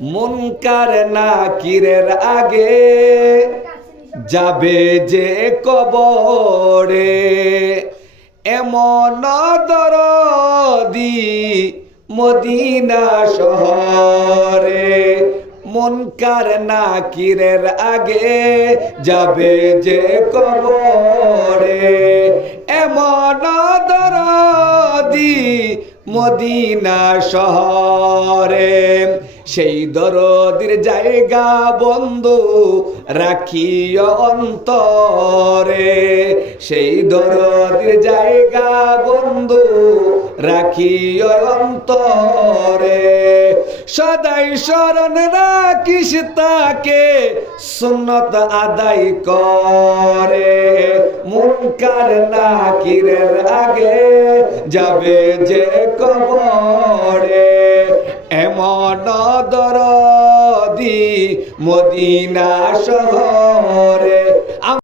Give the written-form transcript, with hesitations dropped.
মুনকার নাকিরের আগে যাবে যে কবরে, এমন দরদি মদিনা শহরে। মুনকার নাকিরের আগে যাবে যে কবরে, এমন দরদি মদিনা শহরে। সেই দরদির জায়গা বন্ধু রাখিও অন্তরে, সেই দরদির জায়গা বন্ধু রাখিও অন্তরে। সদাই স্মরণ রাখিস তাকে, সুন্নত আদায় করে। মুনকার নাকিরের আগে যাবে যে কবরে, এমন দরদি মদিনা শহরে।